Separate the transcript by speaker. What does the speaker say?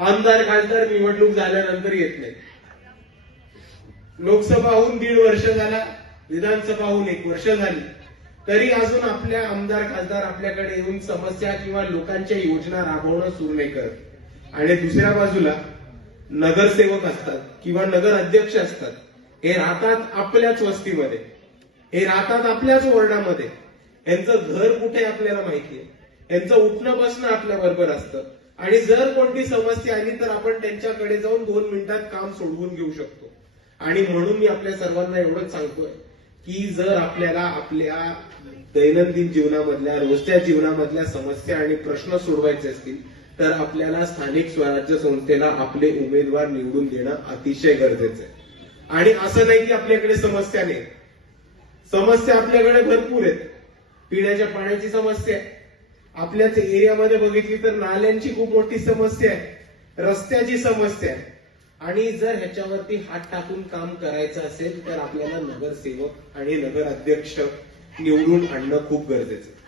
Speaker 1: आमदार खासदार निवडणूक झाल्यानंतर येत नाही. लोकसभा होऊन दीड वर्ष झाला विधानसभा होऊन एक वर्ष झाली. तरी अजून आपल्या आमदार खासदार आपल्याकडे येऊन समस्या किंवा लोकांच्या योजना राबवणं सुरू नाही करत. आणि दुसऱ्या बाजूला नगरसेवक असतात किंवा नगर अध्यक्ष असतात हे राहतात आपल्याच वस्तीमध्ये. हे राहतात आपल्याच वॉर्डामध्ये. यांचं घर कुठे आपल्याला माहितीये यांचं उठणं बसणं आपल्या बरोबर असतं. आणि जर कोणती समस्या आली तर आपण त्यांच्याकडे जाऊन दोन मिनिटात काम सोडवून घेऊ शकतो. आणि म्हणून मी आपल्या सर्वांना एवढंच सांगतोय की जर आपल्याला आपल्या दैनंदिन जीवनामधल्या रोजच्या जीवनामधल्या समस्या आणि प्रश्न सोडवायचे असतील तर आपल्याला स्थानिक स्वराज्य संस्थेला आपले उमेदवार निवडून देणं अतिशय गरजेचं आहे. आणि असं नाही की आपल्याकडे समस्या नाही. समस्या आपल्याकडे भरपूर आहेत. पिण्याच्या पाण्याची समस्या आहे. आपल्याच एरियामध्ये बघितली तर नाल्यांची खूप मोठी समस्या आहे. रस्त्याची समस्या आहे. आणि जर ह्याच्यावरती हात टाकून काम करायचं असेल तर आपल्याला नगरसेवक आणि नगर अध्यक्ष निवडून आणणं खूप गरजेचं